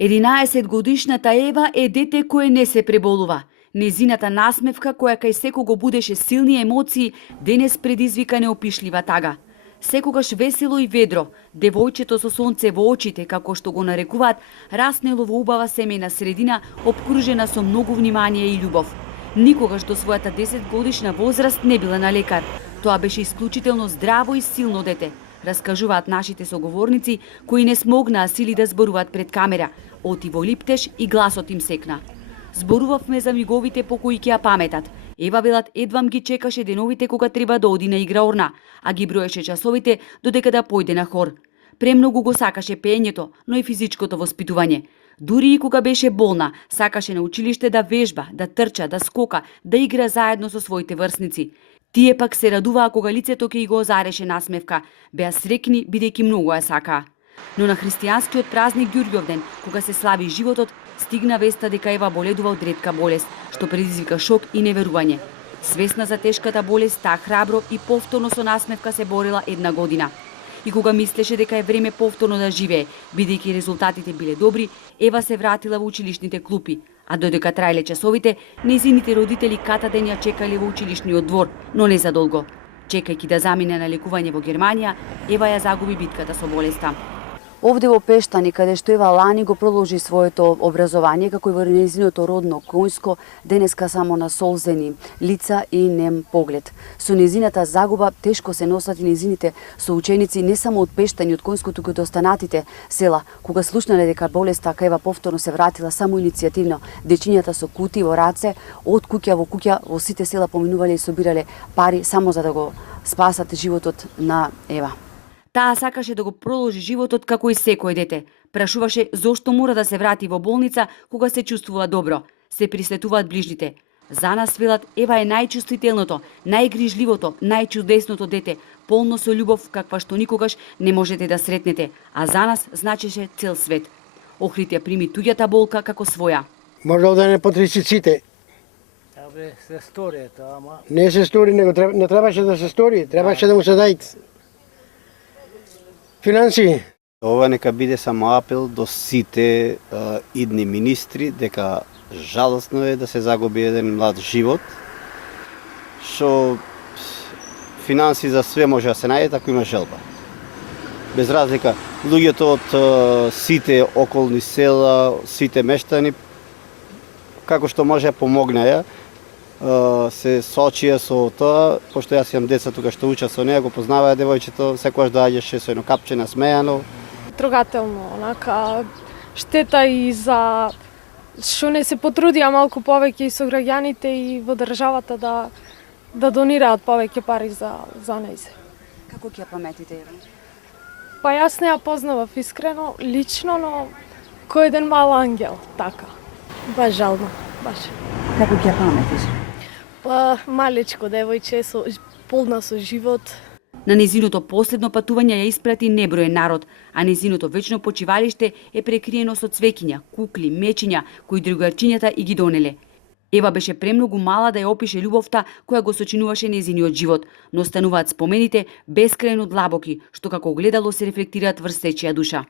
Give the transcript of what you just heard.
11-годишната Ева е дете кое не се преболува. Незината насмевка, која кај секого будеше силни емоции, денес предизвика неопишлива тага. Секогаш весело и ведро, девојчето со сонце во очите, како што го нарекуваат, раснело во убава семејна средина, обкружена со многу внимание и љубов. Никогаш до својата 10-годишна возраст не била на лекар. Тоа беше исклучително здраво и силно дете, раскажуваат нашите соговорници, кои не смогнаа сили да зборуваат пред камера. Оти во липтеж и гласот им секна. Зборувавме за миговите по кои ќе ја паметат. Ева велат едвам ги чекаше деновите кога треба да оди на игра орна, а ги броеше часовите додека да појде на хор. Премногу го сакаше пеењето, но и физичкото воспитување. Дури и кога беше болна, сакаше на училиште да вежба, да трча, да скока, да игра заедно со своите врсници. Тие пак се радуваа кога лицето ќе го озареше насмевка, беа срекни бидејќи многу ја сакаа. Но на христијанскиот празник Ѓурѓовден, кога се слави животот, стигна веста дека Ева боледува од ретка болест, што предизвика шок и неверување. Свесна за тешката болест, таа храбро и повторно со насмевка се борела 1 година. И кога мислеше дека е време повторно да живее, бидејќи резултатите биле добри, Ева се вратила во училишните клупи, а додека траеле часовите, нејзините родители ката ден ја чекале во училишниот двор, но не задолго. Чекајќи да замине на лекување во Германија, Ева ја загуби битката со болеста. Овде во Пештани, каде што Ева лани го продолжи своето образование, како и во нејзиното родно Коњско, денеска само на солзени лица и нем поглед. Со нејзината загуба тешко се носат и нејзините соученици не само од Пештани, од Коњско, туку и од останатите села. Кога слушнале дека болеста кај Ева повторно се вратила само иницијативно, дечињата со кути во раце, од куќа во куќа во сите села поминувале и собирале пари само за да го спасат животот на Ева. Таа сакаше да го продолжи животот како и секој дете. Прашуваше зошто мора да се врати во болница кога се чувствува добро. Се присетуваат ближните. За нас, велат, Ева е најчувствителното, најгрижливото, најчудесното дете, полно со љубов каква што никогаш не можете да сретнете, а за нас значеше цел свет. Охрид ја прими туѓата болка како своја. Може да не потреси сите. Се стори тоа, ама... Не се стори, не требаше да се стори, требаше да му се дајат финанси. Ова нека биде само апел до сите идни министри дека жалосно е да се загуби еден млад живот. Што финанси за све може да се најде ако има желба. Без разлика, луѓето од сите околни села, сите мештани, како што може помогнаја, се сочија со тоа, пошто јас имам деца тука што учат со неа, го познаваа девојчето, секогаш доаѓаше со едно капче насмејано. Трогателно, онака, штета и за што не се потрудија малку повеќе и со граѓаните и во државата да донираат повеќе пари за нејзе. Како ќе ја паметите, Ева? Па јас не ја познавав искрено, лично, но кој еден мал ангел, така. Баш жално, баш. Како ќе ја паметиш? Па малечко девојче полна со живот. На незиното последно патување ја испрати неброен народ, а незиното вечно почивалиште е прекриено со цвеќиња, кукли, мечиња, кои другарчињата и ги донеле. Ева беше премногу мала да ја опише љубовта која го сочинуваше незиниот живот, но остануваат спомените бескрајно длабоки, што како огледало се рефлектираат врз сечија душа.